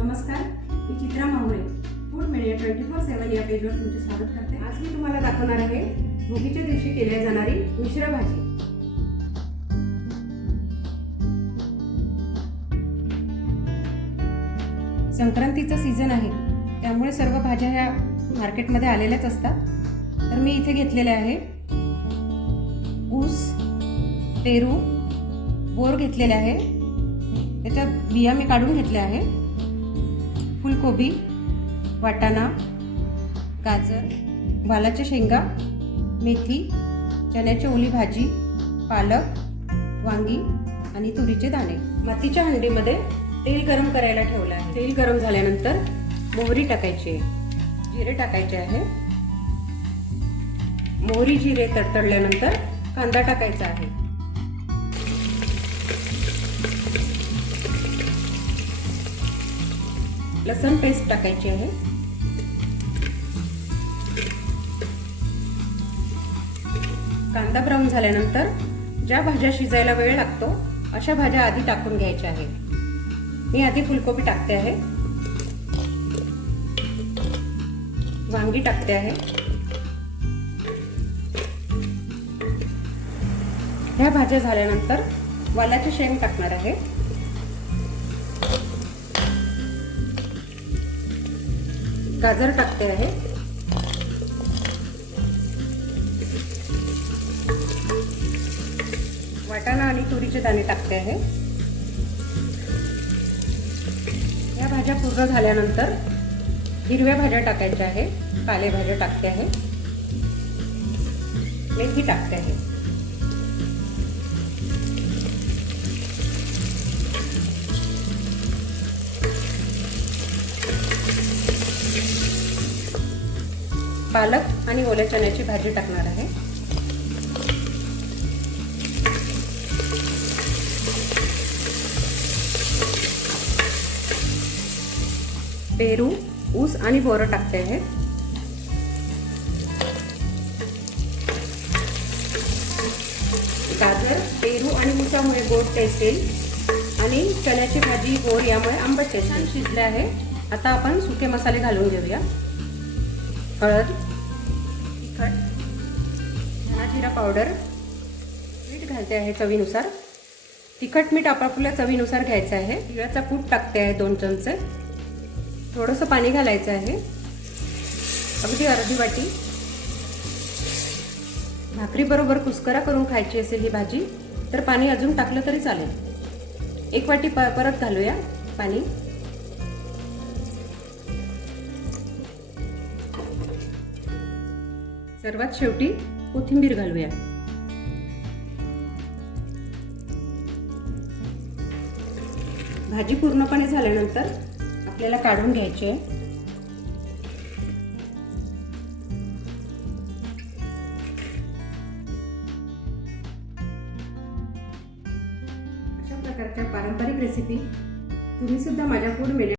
नमस्कार, मी चित्रा माहुळे food media 24/7 या पेजवर तुमचे स्वागत करते। आज मी तुम्हाला दाखवणार आहे भोगीच्या दिवशी केल्या जाणारी मिश्र भाजी। संक्रांतीचा सीझन आहे, त्यामुळे सर्व भाज्या ह्या मार्केटमध्ये आलेल्याच असतात। तर मी इथे घेतलेले आहे ऊस, पेरू, बोर घेतलेले आहे, त्याच्या बिया मी काढून घेतल्या आहे। फुलकोबी, वाटाणा, गाजर, वालाच्या शेंगा, मेथी, चण्याची ओली भाजी, पालक, वांगी आणि तुरीचे दाणे। मातीच्या हंडीमध्ये तेल गरम करायला ठेवलं आहे। तेल गरम झाल्यानंतर मोहरी टाकायची आहे, जिरे टाकायचे आहे। मोहरी जिरे तडतडल्यानंतर कांदा टाकायचा आहे। लसूण पेस्ट टाकायची आहे। कांदा ब्राऊन झाल्यानंतर ज्या भाज्या शिजायला वेळ लागतो अशा भाज्या आधी टाकून घ्यायच्या आहे। मी आधी फुलकोबी टाकते आहे, वांगी टाकते आहे। ह्या भाज्या झाल्यानंतर वालाची शेंग टाकणार आहे। गाजर टाकते आहे। वाटाणा आणि तुरीचे दाणे टाकते आहे। या भाज्या पूर्ण झाल्यानंतर हिरव्या भाज्या टाकायच्या आहे। पालेभाज्या टाकते आहे, मेथी टाकते आहे। पालक आणि ओल्या चण्याची भाजी टाकणार आहे। पेरू, ऊस आणि बोर टाकते आहे। गाजर, पेरू आणि ऊसामुळे गोड टेस्ट येईल आणि चण्याची भाजी बोर यामुळे आंबट टेस्ट येईल। शिजले आहे, आता आपण सुके मसाले घालून घेऊया। हळद, तिखट, धना जिरा पावडर, मीठ घालते आहे चवीनुसार। तिखट मीठ आपापल्या चवीनुसार घ्यायचं आहे। तिळाचा कूट टाकते आहे 2 चमचे। थोडंसं पाणी घालायचं आहे, अगदी अर्धी वाटी। भाकरी बरोबर कुस्करा करून खायची असेल ही भाजी तर पाणी अजून टाकलं तरी चालेल। 1 वाटी परत घालूया पाणी। सर्वात शेवटी कोथिंबीर घालूया। भाजी पूर्णपणे झाल्यानंतर आपल्याला काढून घ्यायची आहे। अशा प्रकारच्या पारंपरिक रेसिपी तुम्ही सुद्धा माझ्या फूड मीडिया